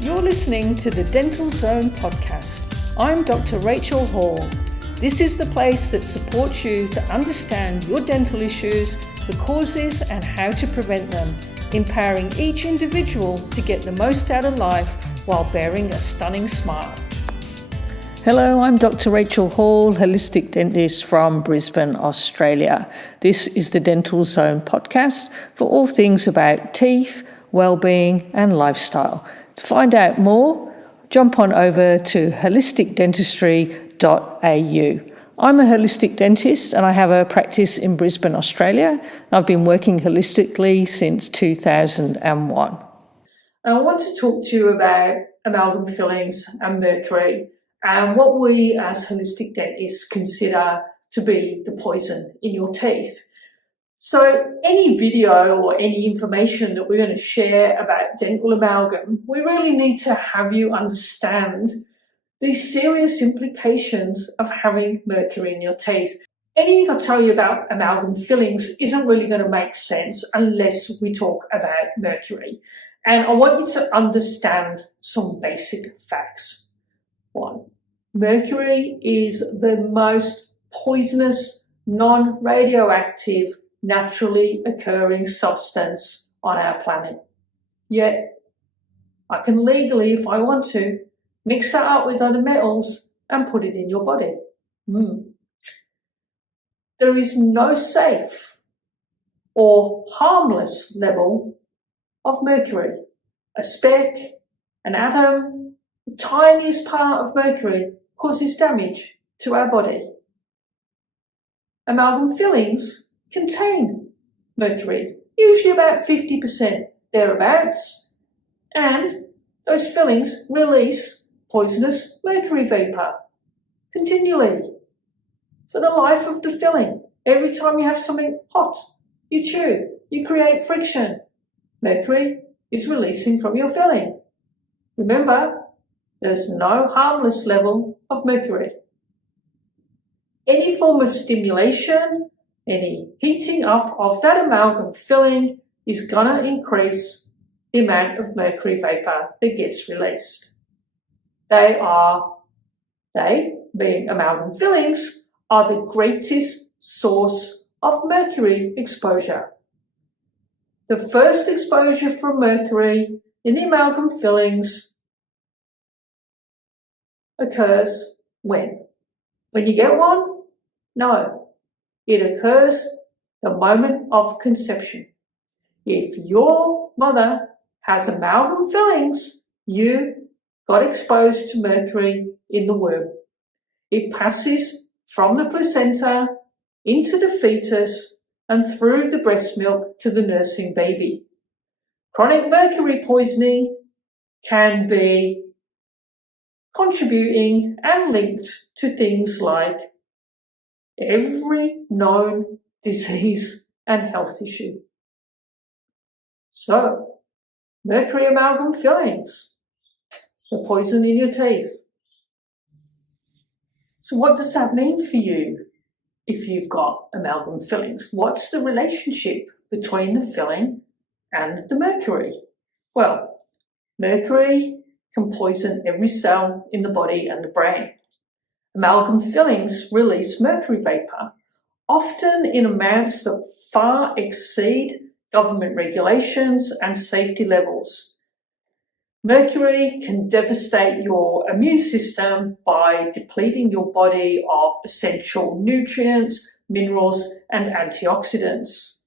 You're listening to the Dental Zone podcast. I'm Dr. Rachel Hall. This is the place that supports you to understand your dental issues, the causes and how to prevent them, empowering each individual to get the most out of life while bearing a stunning smile. Hello, I'm Dr. Rachel Hall, holistic dentist from Brisbane, Australia. This is the Dental Zone podcast for all things about teeth, well-being and lifestyle. To find out more, jump on over to holisticdentistry.au. I'm a holistic dentist and I have a practice in Brisbane, Australia. I've been working holistically since 2001. I want to talk to you about amalgam fillings and mercury and what we as holistic dentists consider to be the poison in your teeth. So any video or any information that we're going to share about dental amalgam, we really need to have you understand the serious implications of having mercury in your teeth. Anything I tell you about amalgam fillings isn't really going to make sense unless we talk about mercury. And I want you to understand some basic facts. 1. Mercury is the most poisonous, non-radioactive, naturally occurring substance on our planet. Yet, I can legally, if I want to, mix that up with other metals and put it in your body. There is no safe or harmless level of mercury. A speck, an atom, the tiniest part of mercury causes damage to our body. Amalgam fillings contain mercury, usually about 50% thereabouts, and those fillings release poisonous mercury vapor continually for the life of the filling. Every time you have something hot, you chew, you create friction. Mercury is releasing from your filling. Remember, there's no harmless level of mercury. Any form of stimulation, any heating up of that amalgam filling is going to increase the amount of mercury vapor that gets released. They, being amalgam fillings, are the greatest source of mercury exposure. The first exposure from mercury in the amalgam fillings occurs when? When you get one? No. It occurs the moment of conception. If your mother has amalgam fillings, you got exposed to mercury in the womb. It passes from the placenta into the fetus and through the breast milk to the nursing baby. Chronic mercury poisoning can be contributing and linked to things like every known disease and health issue. So, mercury amalgam fillings, the poison in your teeth. So what does that mean for you if you've got amalgam fillings? What's the relationship between the filling and the mercury? Well, mercury can poison every cell in the body and the brain. Amalgam fillings release mercury vapor, often in amounts that far exceed government regulations and safety levels. Mercury can devastate your immune system by depleting your body of essential nutrients, minerals, and antioxidants.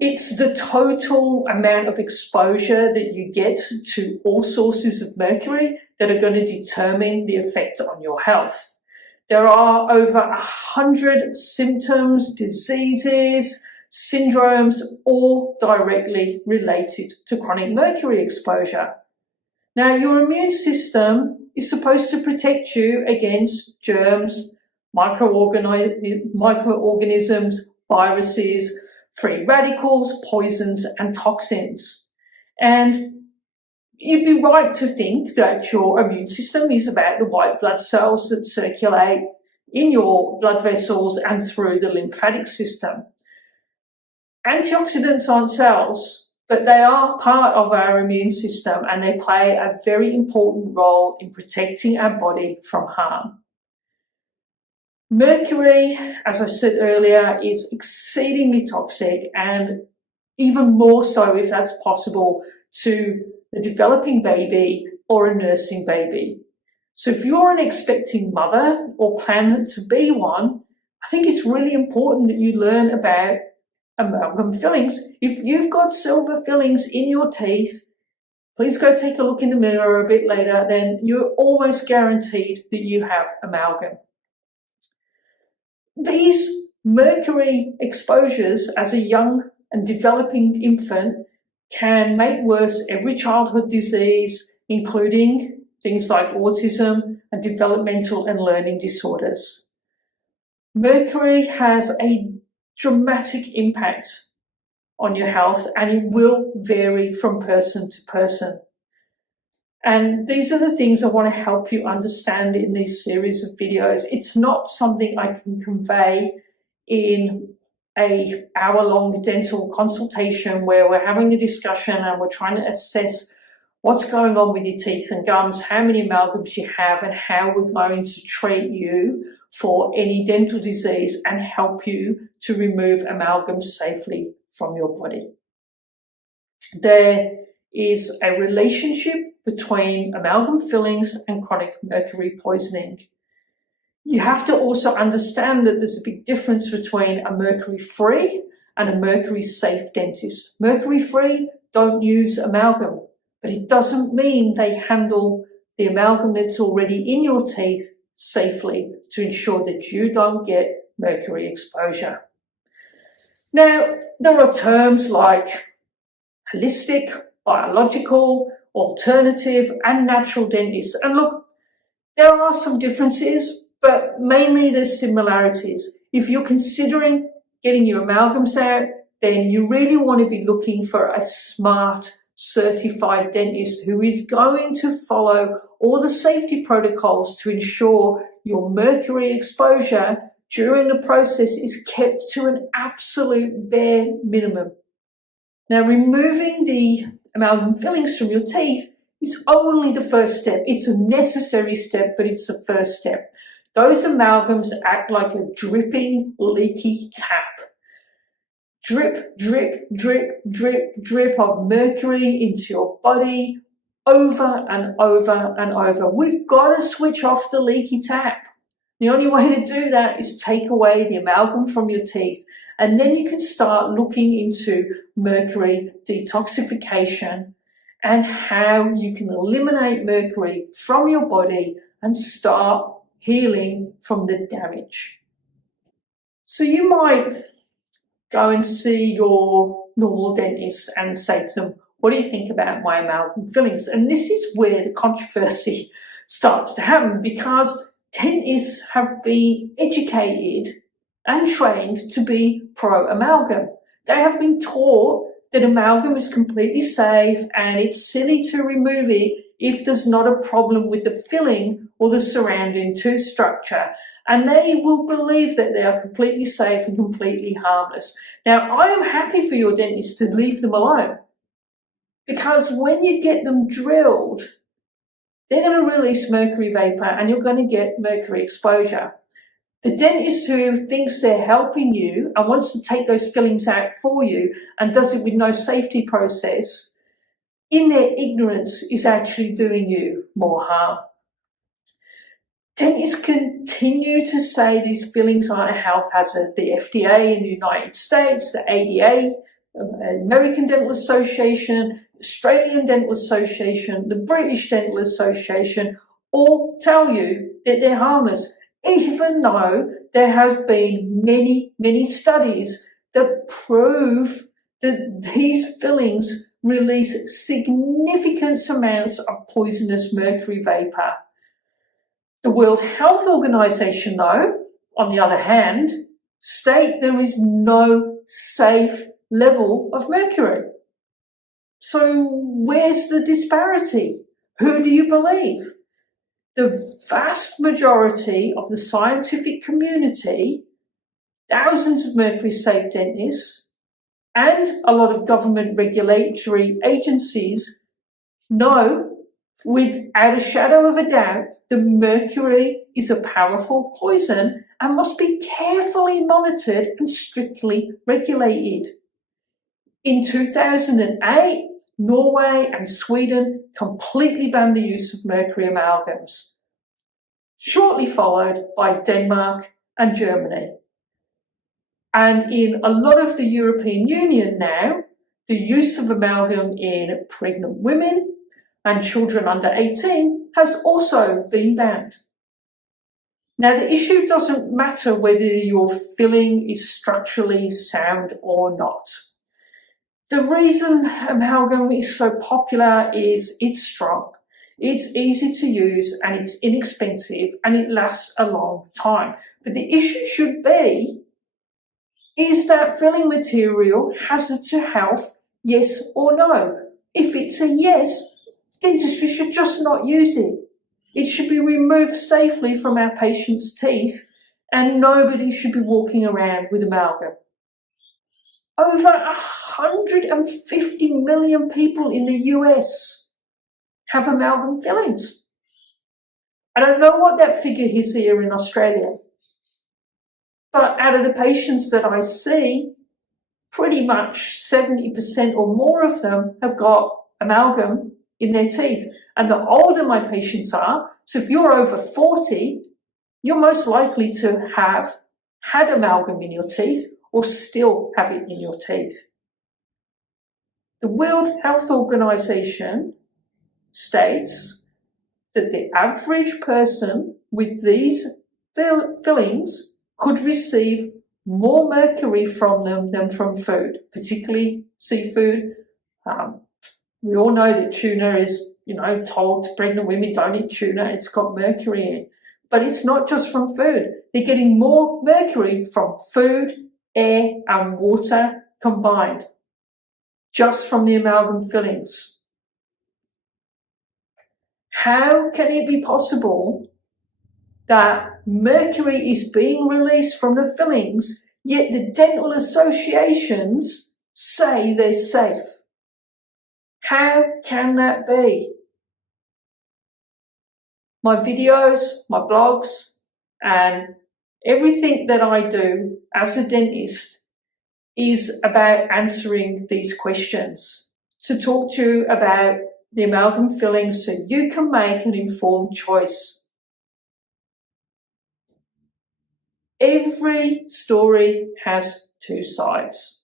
It's the total amount of exposure that you get to all sources of mercury that are going to determine the effect on your health. There are over 100 symptoms, diseases, syndromes, all directly related to chronic mercury exposure. Now, your immune system is supposed to protect you against germs, microorganisms, viruses, free radicals, poisons, and toxins. And you'd be right to think that your immune system is about the white blood cells that circulate in your blood vessels and through the lymphatic system. Antioxidants aren't cells, but they are part of our immune system and they play a very important role in protecting our body from harm. Mercury, as I said earlier, is exceedingly toxic, and even more so, if that's possible, to a developing baby or a nursing baby. So if you're an expecting mother or plan to be one, I think it's really important that you learn about amalgam fillings. If you've got silver fillings in your teeth, please go take a look in the mirror a bit later, then you're almost guaranteed that you have amalgam. These mercury exposures as a young and developing infant can make worse every childhood disease, including things like autism and developmental and learning disorders. Mercury has a dramatic impact on your health, and it will vary from person to person. And these are the things I want to help you understand in these series of videos. It's not something I can convey in an hour-long dental consultation where we're having a discussion and we're trying to assess what's going on with your teeth and gums, how many amalgams you have, and how we're going to treat you for any dental disease and help you to remove amalgams safely from your body. There is a relationship between amalgam fillings and chronic mercury poisoning. You have to also understand that there's a big difference between a mercury-free and a mercury-safe dentist. Mercury-free don't use amalgam, but it doesn't mean they handle the amalgam that's already in your teeth safely to ensure that you don't get mercury exposure. Now, there are terms like holistic, biological, alternative, and natural dentists. And look, there are some differences, but mainly there's similarities. If you're considering getting your amalgams out, then you really want to be looking for a smart, certified dentist who is going to follow all the safety protocols to ensure your mercury exposure during the process is kept to an absolute bare minimum. Now, removing the amalgam fillings from your teeth is only the first step. It's a necessary step, but it's the first step. Those amalgams act like a dripping, leaky tap. Drip, drip, drip, drip, drip of mercury into your body over and over and over. We've got to switch off the leaky tap. The only way to do that is take away the amalgam from your teeth, and then you can start looking into mercury detoxification and how you can eliminate mercury from your body and start healing from the damage. So you might go and see your normal dentist and say to them, what do you think about my amalgam fillings? And this is where the controversy starts to happen, because dentists have been educated and trained to be pro-amalgam. They have been taught that amalgam is completely safe and it's silly to remove it if there's not a problem with the filling or the surrounding tooth structure. And they will believe that they are completely safe and completely harmless. Now, I am happy for your dentist to leave them alone, because when you get them drilled, they're going to release mercury vapor and you're going to get mercury exposure. The dentist who thinks they're helping you and wants to take those fillings out for you and does it with no safety process, in their ignorance, is actually doing you more harm. Dentists continue to say these fillings are a health hazard. The FDA in the United States, the ADA, American Dental Association, Australian Dental Association, the British Dental Association, all tell you that they're harmless, even though there have been many, many studies that prove that these fillings release significant amounts of poisonous mercury vapor. The World Health Organization, though, on the other hand, state there is no safe level of mercury. So where's the disparity? Who do you believe? The vast majority of the scientific community, thousands of mercury-safe dentists, and a lot of government regulatory agencies know without a shadow of a doubt that mercury is a powerful poison and must be carefully monitored and strictly regulated. In 2008, Norway and Sweden completely banned the use of mercury amalgams, shortly followed by Denmark and Germany. And in a lot of the European Union now, the use of amalgam in pregnant women and children under 18 has also been banned. Now, the issue doesn't matter whether your filling is structurally sound or not. The reason amalgam is so popular is it's strong, it's easy to use, and it's inexpensive, and it lasts a long time. But the issue should be, is that filling material hazard to health, yes or no? If it's a yes, the industry should just not use it. It should be removed safely from our patients' teeth, and nobody should be walking around with amalgam. Over 150 million people in the US have amalgam fillings. I don't know what that figure is here in Australia, but out of the patients that I see, pretty much 70% or more of them have got amalgam in their teeth. And the older my patients are, so if you're over 40, you're most likely to have had amalgam in your teeth or still have it in your teeth. The World Health Organization states that the average person with these fillings could receive more mercury from them than from food, particularly seafood. We all know that tuna is, told to pregnant women, don't eat tuna, it's got mercury in it. But it's not just from food. They're getting more mercury from food, air, and water combined, just from the amalgam fillings. How can it be possible that mercury is being released from the fillings, yet the dental associations say they're safe? How can that be? My videos, my blogs, and everything that I do as a dentist is about answering these questions, to talk to you about the amalgam fillings so you can make an informed choice. Every story has two sides.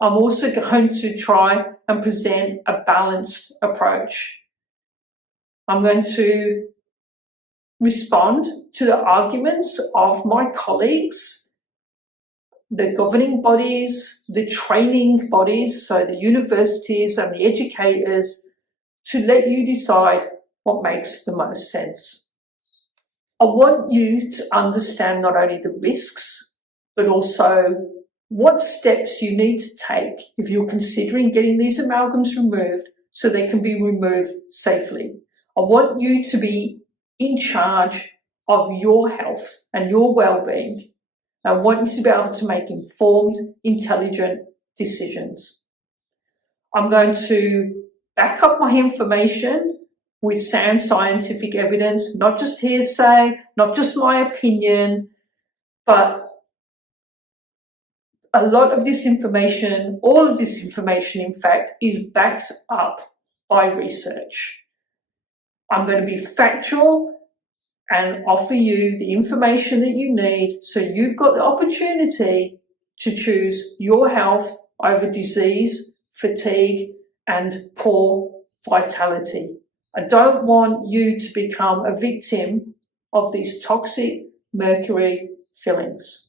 I'm also going to try and present a balanced approach. I'm going to respond to the arguments of my colleagues, the governing bodies, the training bodies, so the universities and the educators, to let you decide what makes the most sense. I want you to understand not only the risks, but also what steps you need to take if you're considering getting these amalgams removed so they can be removed safely. I want you to be in charge of your health and your well-being. I want you to be able to make informed, intelligent decisions. I'm going to back up my information with sound scientific evidence, not just hearsay, not just my opinion, but a lot of this information, all of this information, in fact, is backed up by research. I'm going to be factual and offer you the information that you need so you've got the opportunity to choose your health over disease, fatigue, and poor vitality. I don't want you to become a victim of these toxic mercury fillings.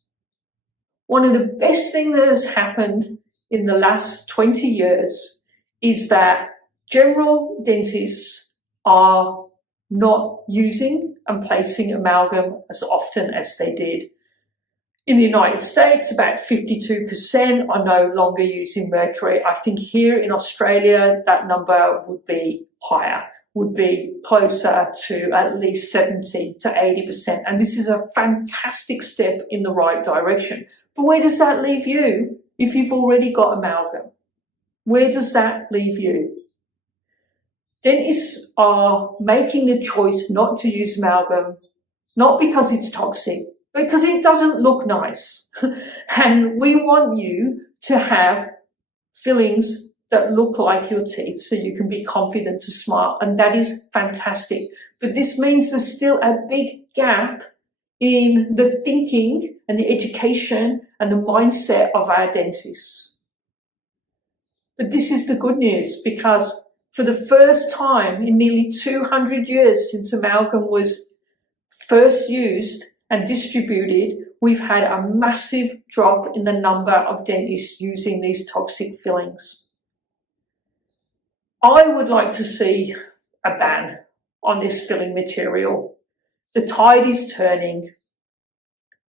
One of the best things that has happened in the last 20 years is that general dentists are not using and placing amalgam as often as they did. In the United States, about 52% are no longer using mercury. I think here in Australia, that number would be higher, would be closer to at least 70 to 80%. And this is a fantastic step in the right direction. But where does that leave you if you've already got amalgam? Where does that leave you? Dentists are making the choice not to use amalgam, not because it's toxic, but because it doesn't look nice. And we want you to have fillings that look like your teeth so you can be confident to smile, and that is fantastic. But this means there's still a big gap in the thinking and the education and the mindset of our dentists. But this is the good news, because for the first time in nearly 200 years since amalgam was first used and distributed, we've had a massive drop in the number of dentists using these toxic fillings. I would like to see a ban on this filling material. The tide is turning.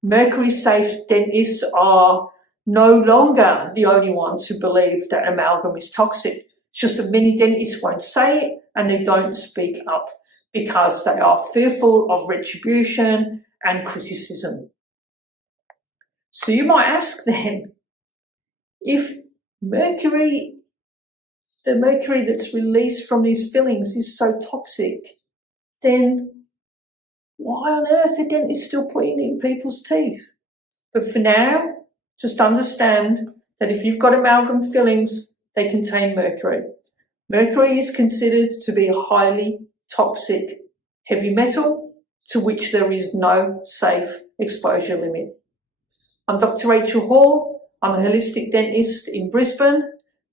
Mercury-safe dentists are no longer the only ones who believe that amalgam is toxic. It's just that many dentists won't say it and they don't speak up because they are fearful of retribution and criticism. So you might ask then, if the mercury that's released from these fillings is so toxic, then why on earth are dentists still putting it in people's teeth? But for now, just understand that if you've got amalgam fillings, they contain mercury. Mercury is considered to be a highly toxic heavy metal to which there is no safe exposure limit. I'm Dr. Rachel Hall. I'm a holistic dentist in Brisbane.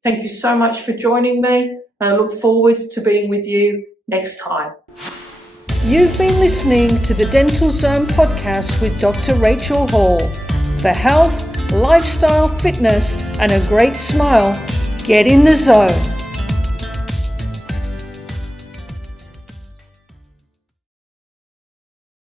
Thank you so much for joining me, and I look forward to being with you next time. You've been listening to the Dental Zone podcast with Dr. Rachel Hall. For health, lifestyle, fitness, and a great smile, get in the zone.